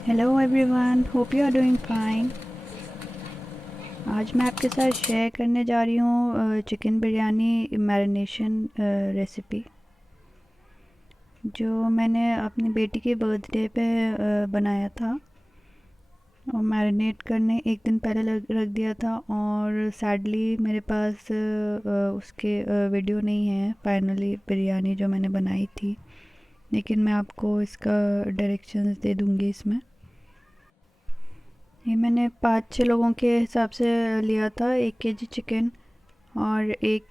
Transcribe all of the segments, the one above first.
Hello everyone, hope you are doing fine. आज मैं आपके साथ शेयर करने जा रही हूँ चिकन बिरयानी मैरिनेशन रेसिपी, जो मैंने अपनी बेटी के बर्थडे पे बनाया था और मैरिनेट करने एक दिन पहले रख दिया था। और सैडली मेरे पास उसके वीडियो नहीं है फाइनली बिरयानी जो मैंने बनाई थी, लेकिन मैं आपको इसका डायरेक्शंस दे दूँगी इसमें। ये मैंने 5-6 लोगों के हिसाब से लिया था, 1 केजी चिकन और 1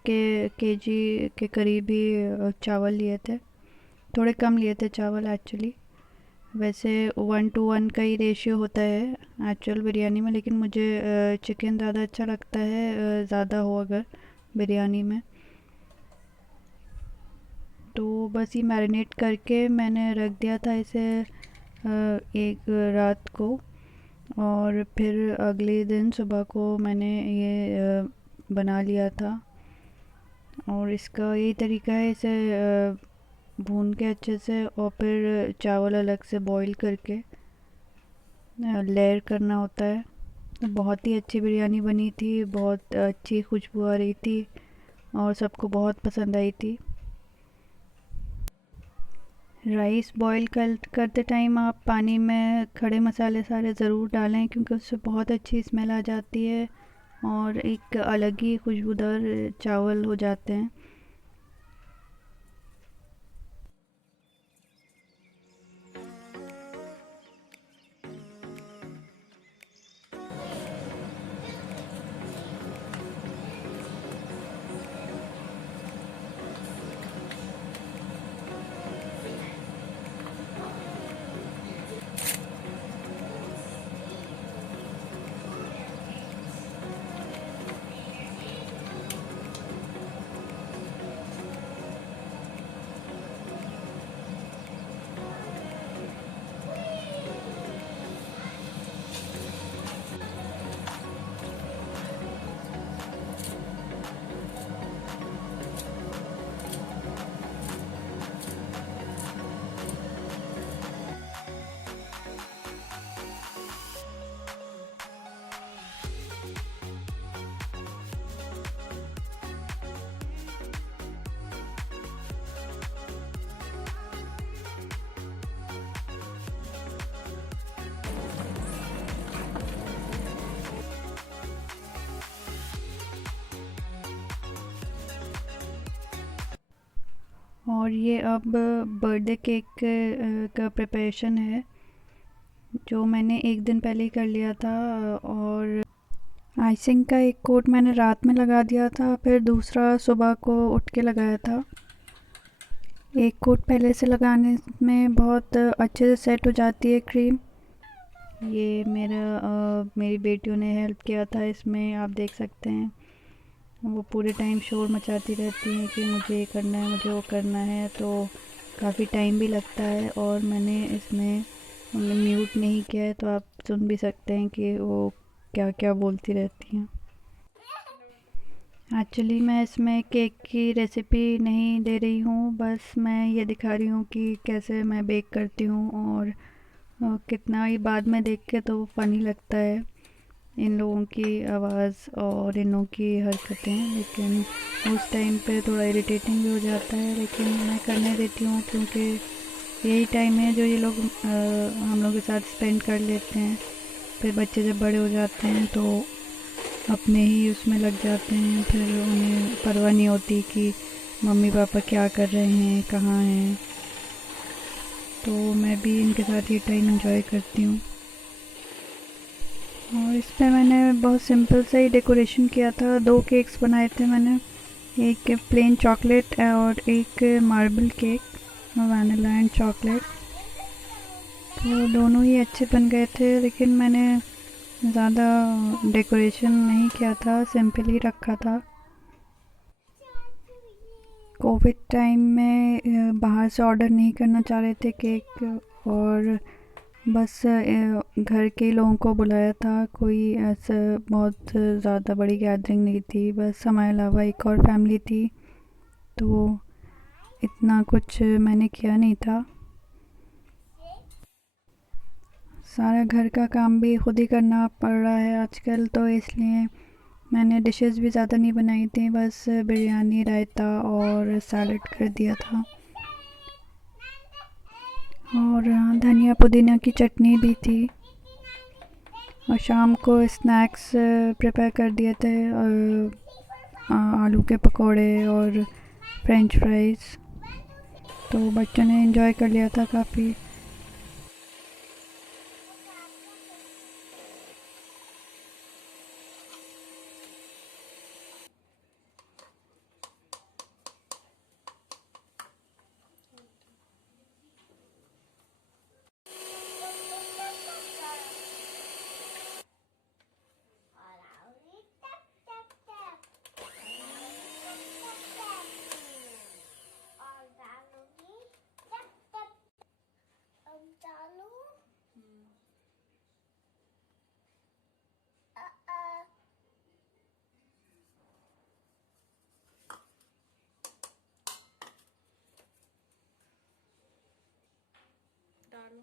केजी के करीब ही चावल लिए थे। थोड़े कम लिए थे चावल एक्चुअली। वैसे 1:1 का ही रेशियो होता है एक्चुअल बिरयानी में, लेकिन मुझे चिकन ज़्यादा अच्छा लगता है ज़्यादा हो अगर बिरयानी में। तो बस ये मैरिनेट करके मैंने रख दिया था इसे एक रात को, और फिर अगले दिन सुबह को मैंने ये बना लिया था। और इसका यही तरीका है, इसे भून के अच्छे से और फिर चावल अलग से बॉईल करके लेयर करना होता है। तो बहुत ही अच्छी बिरयानी बनी थी, बहुत अच्छी खुशबू आ रही थी और सबको बहुत पसंद आई थी। राइस बॉईल करते टाइम आप पानी में खड़े मसाले सारे ज़रूर डालें, क्योंकि उससे बहुत अच्छी स्मेल आ जाती है और एक अलग ही खुशबूदार चावल हो जाते हैं। और ये अब बर्थडे केक का प्रिपरेशन है, जो मैंने एक दिन पहले ही कर लिया था। और आइसिंग का एक कोट मैंने रात में लगा दिया था, फिर दूसरा सुबह को उठ के लगाया था। एक कोट पहले से लगाने में बहुत अच्छे से सेट हो जाती है क्रीम। ये मेरी बेटियों ने हेल्प किया था इसमें, आप देख सकते हैं। वो पूरे टाइम शोर मचाती रहती हैं कि मुझे ये करना है, मुझे वो करना है, तो काफ़ी टाइम भी लगता है। और मैंने इसमें म्यूट नहीं किया है, तो आप सुन भी सकते हैं कि वो क्या क्या बोलती रहती हैं। एक्चुअली मैं इसमें केक की रेसिपी नहीं दे रही हूँ, बस मैं ये दिखा रही हूँ कि कैसे मैं बेक करती हूँ। और कितना ही बाद में देख के तो फ़नी लगता है इन लोगों की आवाज़ और इन लोगों की हरकतें, लेकिन उस टाइम पे थोड़ा इरिटेटिंग भी हो जाता है। लेकिन मैं करने देती हूँ, क्योंकि यही टाइम है जो ये लोग हम लोग के साथ स्पेंड कर लेते हैं। फिर बच्चे जब बड़े हो जाते हैं तो अपने ही उसमें लग जाते हैं, फिर उन्हें परवाह नहीं होती कि मम्मी पापा क्या कर रहे हैं, कहाँ हैं। तो मैं भी इनके साथ ये टाइम एंजॉय करती हूँ। और इस पे मैंने बहुत सिंपल सा ही डेकोरेशन किया था। 2 केक्स बनाए थे मैंने, एक प्लेन चॉकलेट और एक marble cake, vanilla and chocolate. तो दोनों ही अच्छे बन गए थे, लेकिन मैंने ज़्यादा डेकोरेशन नहीं किया था, सिंपल ही रखा था। कोविड टाइम में बाहर से ऑर्डर नहीं करना चाह रहे थे केक, और बस घर के लोगों को बुलाया था। कोई ऐसा बहुत ज़्यादा बड़ी गैदरिंग नहीं थी, बस हमारे अलावा एक और फैमिली थी, तो इतना कुछ मैंने किया नहीं था। सारा घर का काम भी खुद ही करना पड़ रहा है आजकल, तो इसलिए मैंने डिशेस भी ज़्यादा नहीं बनाई थी, बस बिरयानी, रायता और सैलड कर दिया था। और धनिया पुदीना की चटनी भी थी। और शाम को स्नैक्स प्रिपेयर कर दिए थे, आलू के पकोड़े और फ्रेंच फ्राइज़। तो बच्चों ने एंजॉय कर लिया था काफ़ी। डालो।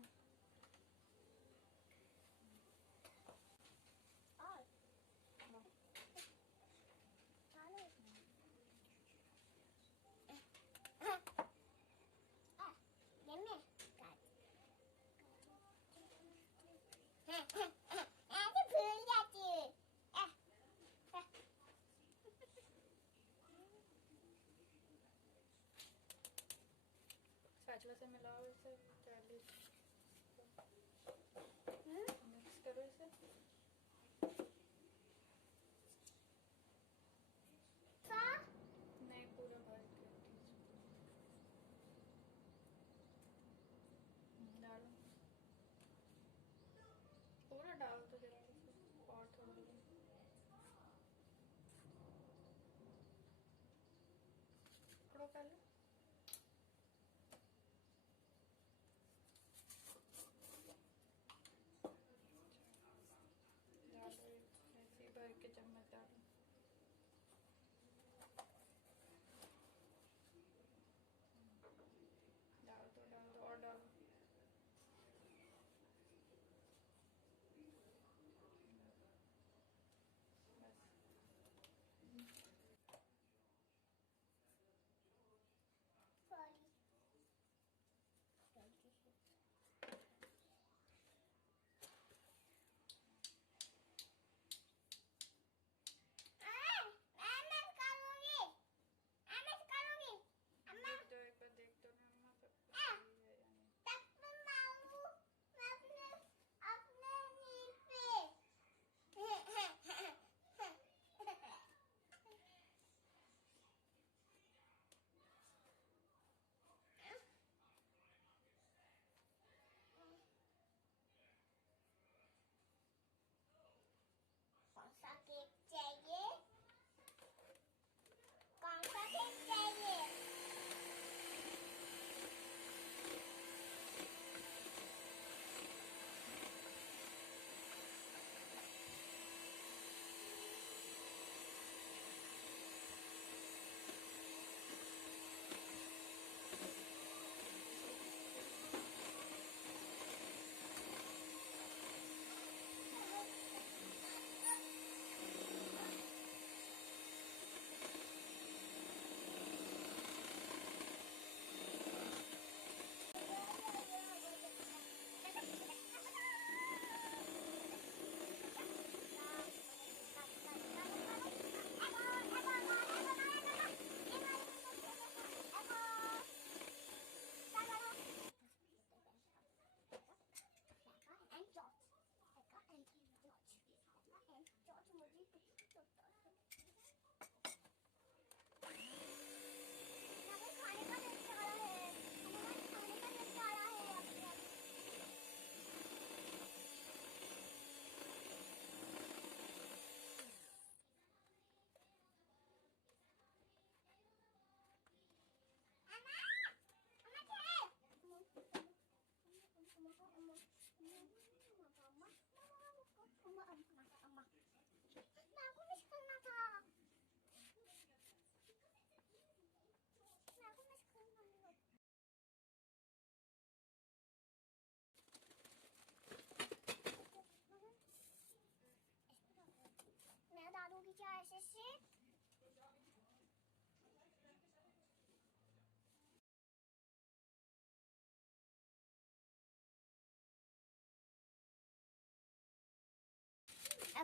स्पैचुला से मिलाओ इसे, मिक्स करो इसे। नहीं, पूरा भर के डालो। पूरा डाल दो जरा और थोड़ा पकड़ो पहले। डालो ऐसे ही भर के चम्मच डालो। डाल दो और डालो।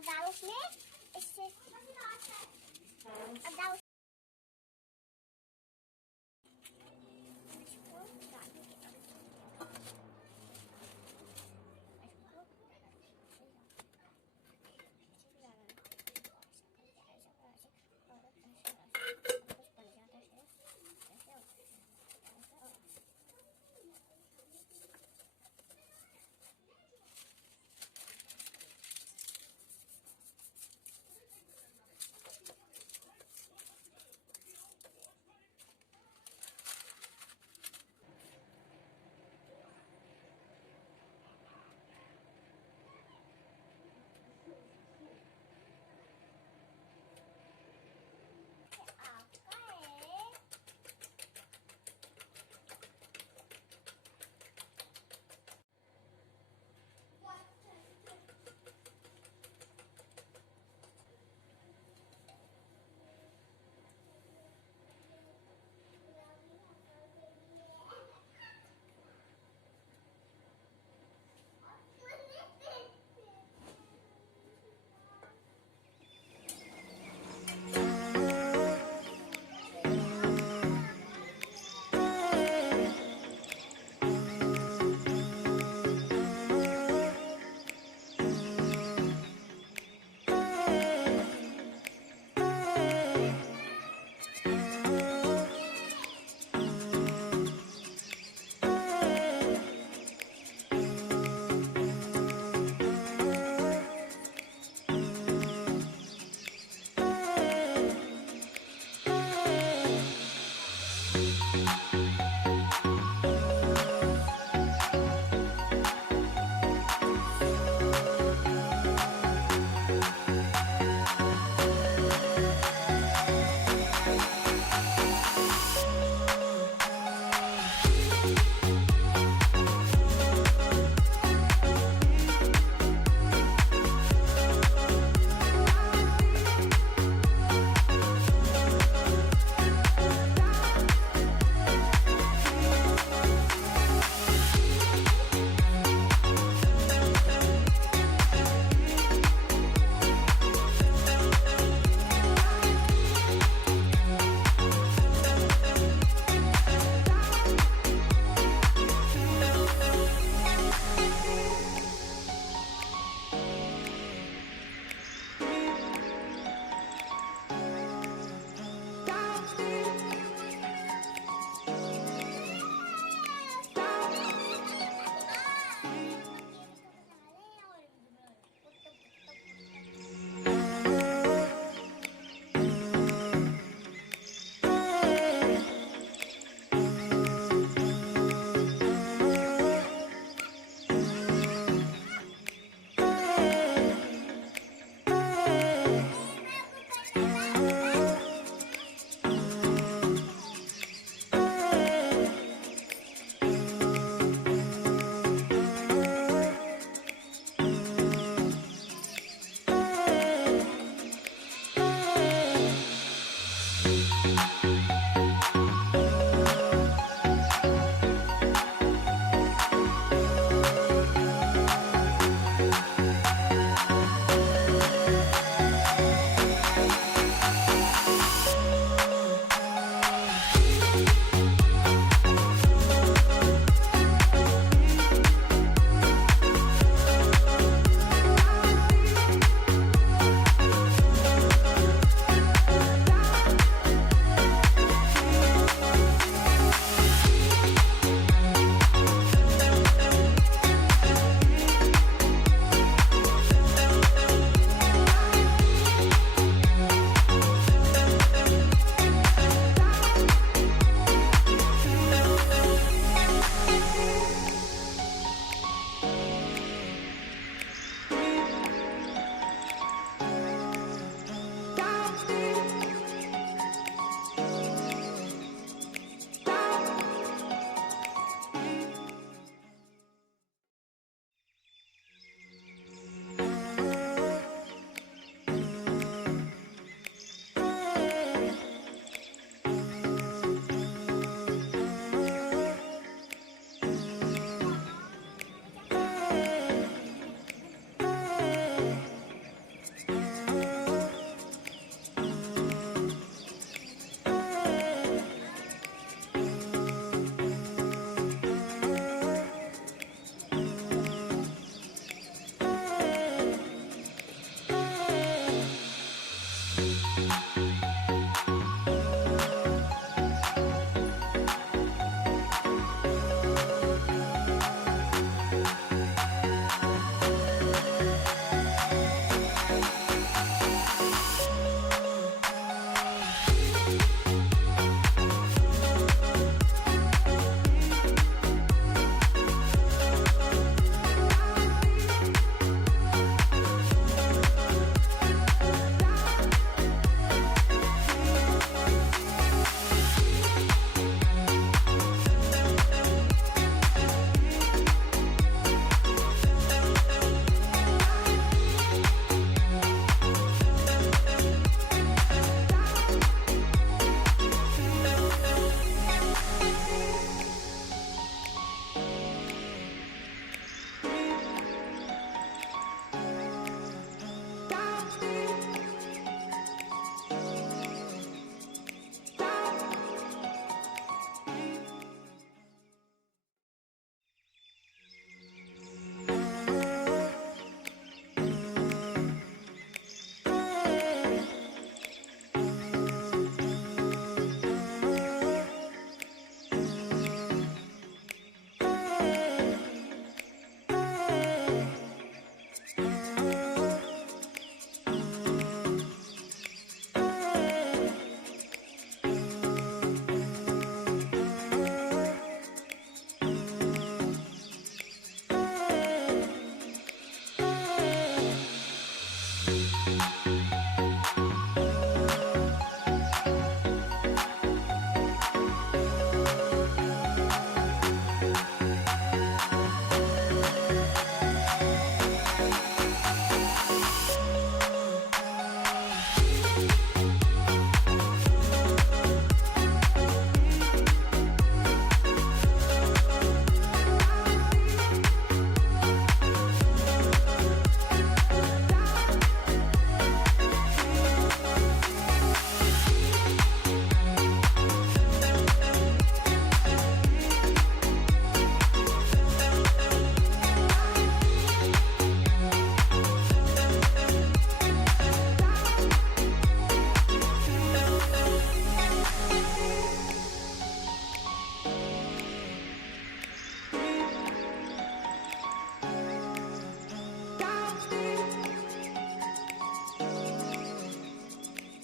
अब डालो उसमें इससे अब डालो